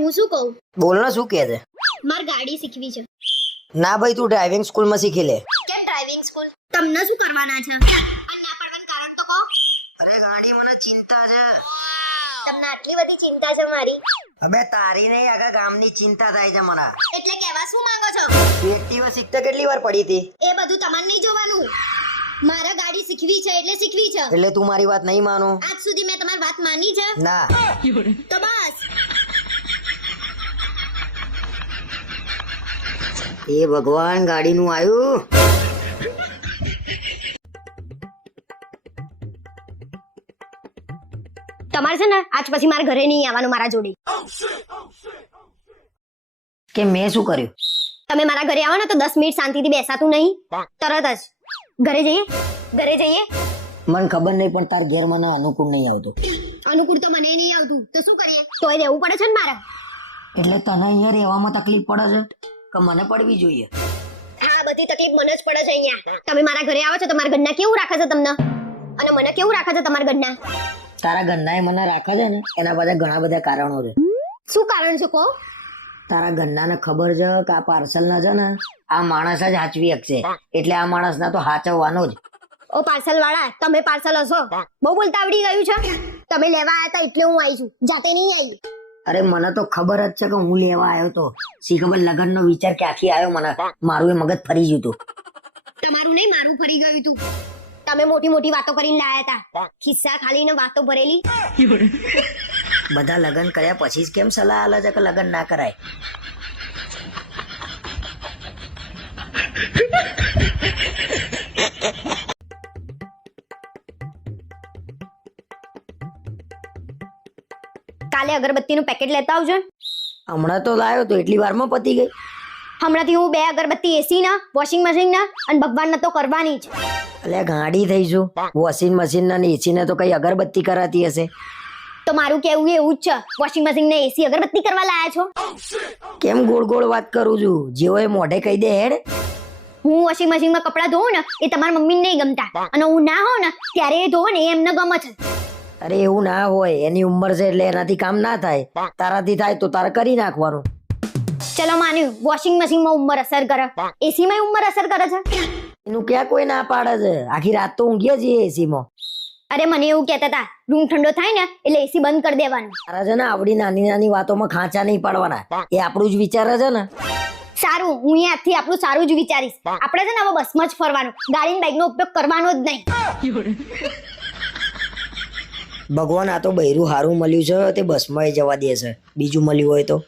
હું શું કહું? બોલ ને શું કહે છે? મારે ગાડી શીખવી છે. ના ભાઈ તું ડ્રાઇવિંગ સ્કૂલમાં શીખી લે. કેમ ડ્રાઇવિંગ સ્કૂલ તમને શું કરવાના છે? ના પડવાનું કારણ તો કહો. અરે ગાડી મને ચિંતા છે. તમને આટલી બધી ચિંતા છે મારી? અબે તારી નહીં આખા ગામની ચિંતા થાય છે મને. એટલે કહેવા શું માંગો છો? તું એક્ટિવા શીખતા કેટલી વાર પડી હતી? એ બધું તમારે નહીં જોવાનું. મારે ગાડી શીખવી છે એટલે શીખવી છે. એટલે તું મારી વાત નહીં માનું. આજ સુધી મેં તમારી વાત માની છે? ના. તો એ ભગવાન ગાડીનું આવ્યું તમારે છે ને આજ પછી મારા ઘરે નહીં આવવાનું મારા જોડે. કે મેં શું કર્યું? તમે મારા ઘરે આવો ને તો દસ મિનિટ શાંતિથી બેસાતું નહીં. તરત જ. ઘરે જઈએ? ઘરે જઈએ? મને ખબર નહીં પણ તાર ઘેર મને અનુકૂળ નહીં આવતું. અનુકૂળ તો મને નહીં આવતું. તો શું કરીએ? તોય રહેવું પડે છે ને મારે. એટલે તને અહીંયા રહેવામાં તકલીફ પડે છે? કે મને પડવી જોઈએ? હા બધી તકલીફ મને જ પડે છે અહીંયા. તમે મારા ઘરે આવો છો તો ઘરના કેવું રાખે છે તમને? અને મને કેવું રાખે છે તમારા ઘરના? તારા ઘરના એ મને રાખે છે ને એના બધા ઘણા બધા કારણો છે. શું કારણ છે કહો? તારા ઘરનાને ખબર છે કે આ પાર્સલ ના છે ને આ માણસ જ હાચવી શકશે એટલે આ માણસ ના તો હાચવવાનો જ. ઓ પાર્સલ વાળા તમે પાર્સલ હશો? બહુ બોલતા આવડી ગયું છે? તમે લેવા આવ્યા હતા એટલે હું આવી છું. જાતે નહીં આવી અરે મને તો ખબર જ છે કે હું લેવા આવ્યો તો. શી ખબર લગ્નનો વિચાર ક્યાંથી આવ્યો મને? મારું એ મગજ ફરી ગયું હતું તમારું નહીં મારું ફરી ગયું હતું તમે મોટી મોટી વાતો કરીને લાયા હતા. ખિસ્સા ખાલી ને વાતો ભરેલી. બધા લગ્ન કર્યા પછી જ કેમ સલાહ આલે છે કે લગ્ન ના કરાય? કાલે અગરબત્તીનું પેકેટ લેતા આવજો હમણાં તો લાવ્યો તો એટલી વારમાં પતી ગઈ. હમણાંથી હું બે અગરબત્તી એસી ના વોશિંગ મશીન ના અને ભગવાન તો કરવાની જ. એટલે ગાડી થઈશું વોશિંગ મશીન ના એસી ને તો કઈ અગરબત્તી કરાતી હશે? તો મારું કેવું એવું જ છે. વોશિંગ મશીન ને એસી અગરબત્તી કરવા લાયા છો? કેમ ગોળ ગોળ વાત કરું છું? જેવો એ મોઢે કહી દે હેડ. હું વોશિંગ મશીનમાં કપડાં ધોઉં ને એ તમારા મમ્મીને નહીં ગમતા. અને હું ના હોઉં ને ત્યારે એ ધોવે ને એ એમને ગમે છે. અરે એવું ના હોય એની ઉંમર છે એટલે એનાથી કામ ના થાય. તારાથી થાય તો તારે કરી નાખવાનું. ચલો માન્યું વોશિંગ મશીનમાં ઉંમર અસર કરે. એસી માં ઉંમર અસર કરે છે? એનું ક્યાં કોઈ ના પાડે છે? આખી રાત તો ઊંઘીએ છીએ એસીમાં અરે મને એવું કહેતા હતા રૂમ ઠંડો થાય ને એટલે એસી બંધ કરી દેવાનું. તારા છે ને આવડી નાની નાની વાતોમાં ખાંચા નહીં પડવાના. એ આપણું જ વિચારે છે ને. સારું હું અહીંયાથી આપણું સારું જ વિચારીશ. આપણે છે ને હવે બસમાં જ ફરવાનું. ગાડી બાઇક નો ઉપયોગ કરવાનો જ નહીં. ભગવાન, આ તો બૈરું હારું મળ્યું છે, તે બસમાં જવા દે છે. બીજું મળ્યું હોય તો.